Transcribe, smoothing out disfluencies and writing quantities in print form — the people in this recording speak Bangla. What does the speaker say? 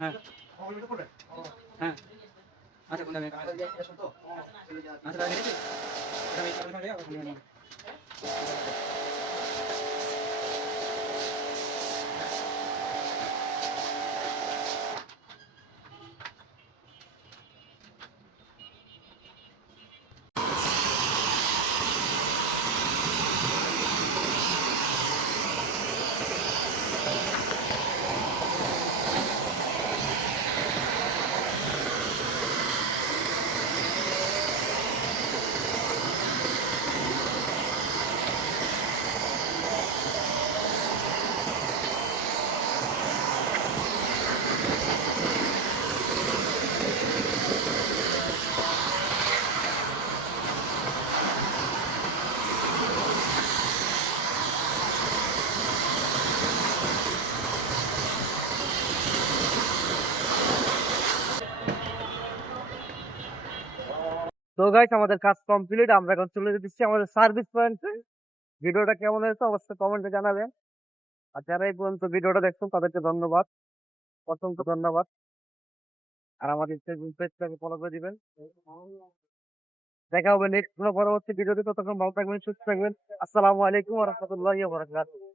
হ্যাঁ হ্যাঁ আচ্ছা কোনটা আমি আচ্ছা আমি তো গাইস আমাদের কাজ কমপ্লিট, আমরা এখন চলে যেতেছি আমাদের সার্ভিস পয়েন্টে। ভিডিওটা কেমন হয়েছে অবশ্যই কমেন্টে জানাবেন। আর যারা এই পর্যন্ত ভিডিওটা দেখছেন তাদেরকে ধন্যবাদ, অসংখ্য ধন্যবাদ। আর আমাদের ফেসবুক পেজটাকে ফলো করে দিবেন। দেখা হবে নেক্সট কোনো পরবর্তী ভিডিওতে, ততক্ষণ ভালো থাকবেন, সুস্থ থাকবেন। আসসালামু আলাইকুম ওয়া রাহমাতুল্লাহি ওয়া বারাকাতুহু।